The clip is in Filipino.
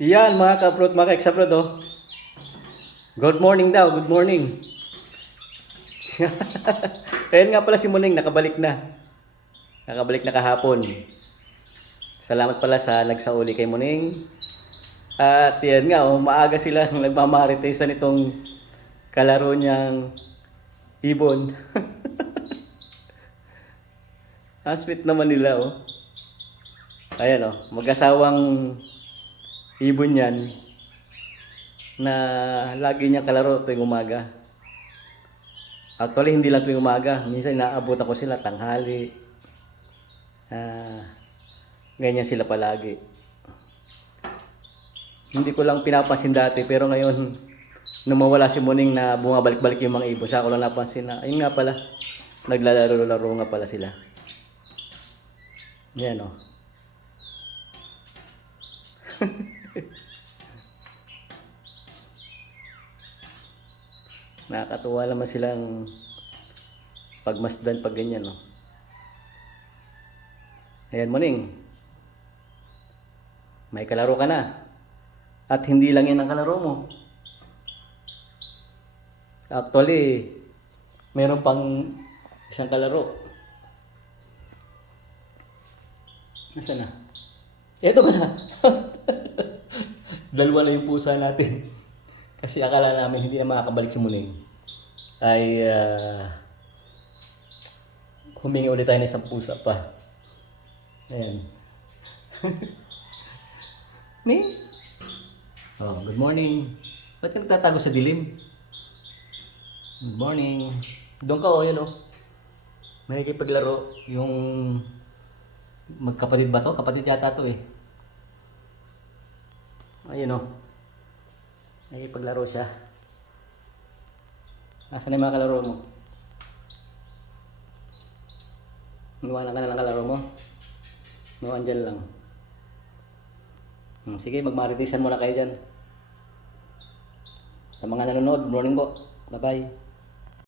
Yan mga ka-upload, mga ka-exaplod oh. Good morning daw, good morning. Ayun nga pala si Muning, nakabalik na. Nakabalik na kahapon. Salamat pala sa nagsauli kay Muning. At yan nga, oh, maaga sila nagmamarites nitong kalaro niyang ibon. Ang sweet naman nila oh. Ayan oh, mag-asawang ibon yan na lagi niyang kalaro tuwing umaga. Actually, hindi lang tuwing umaga. Minsan inaabot ako sila tanghali. Ganyan sila palagi. Hindi ko lang pinapansin dati, pero ngayon, nung mawala si Muning na bumabalik-balik yung mga ibon, sa ako lang napansin na, ayun nga pala, naglalaro-laro nga pala sila. Yan o. Oh. Nakakatuwa naman silang pagmasdan pag ganyan, no? Ayan, Muning. May kalaro ka na. At hindi lang yan ang kalaro mo. Actually, meron pang isang kalaro. Nasaan na? Ito ba na? Dalawa na yung pusa natin. Kasi akala namin hindi na makakabalik si Muning. Ay humingi ulit tayo ng isang pusa pa. Ayan. Ning? Oh, good morning. Ba't ka nagtatago sa dilim? Good morning. Doon ka oh, yan oh. Nakikipaglaro yung magkapatid ba to? Kapatid yata to eh. Ayun oh. Nakikipaglaro siya. Nasaan yung mga kalaro mo? Iwanan ka na ng kalaro mo? No, andyan lang. Sige, magmaritisan muna kayo dyan. Sa mga nanonood, good morning po. Bye-bye.